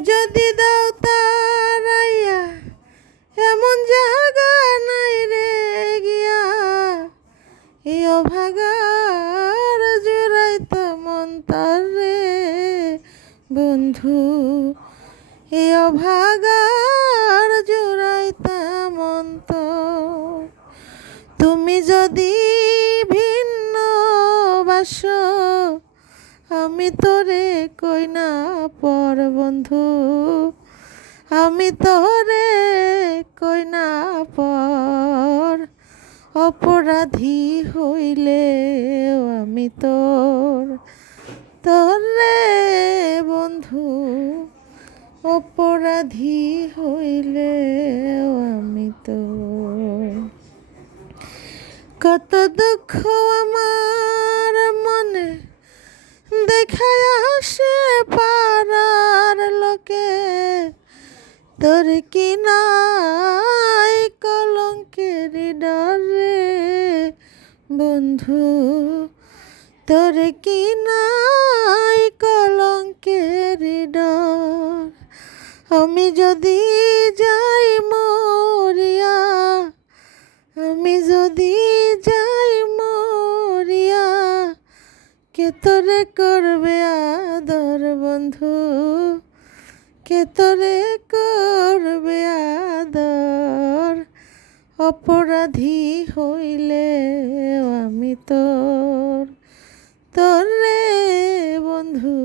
যদি দাও তারাইয়া এমন জায়গা নাই রে গিয়া এই অভাগার জুড়াইতে মন্তর রে বন্ধু এই অভাগার জুড়াইতে মন্তর তুমি যদি ভিন্ন বাস আমি তোরে কই না পর বন্ধু আমি তোরে কই না পর অপরাধী হইলে আমি তোরে বন্ধু অপরাধী হইলে আমি তোর কত দুঃখ আমার মনে দেখায় আসে পাড়ার লোকে তোর কি নাই কলঙ্কের ডরে বন্ধু তোর কি নাই কলঙ্কের ডর আমি যদি যাই মরিয়া আমি যদি যাই মরিয়া কে তোরে করবে আদর বন্ধু কে তোরে করবে আদর অপরাধী হইলে আমি তোরে বন্ধু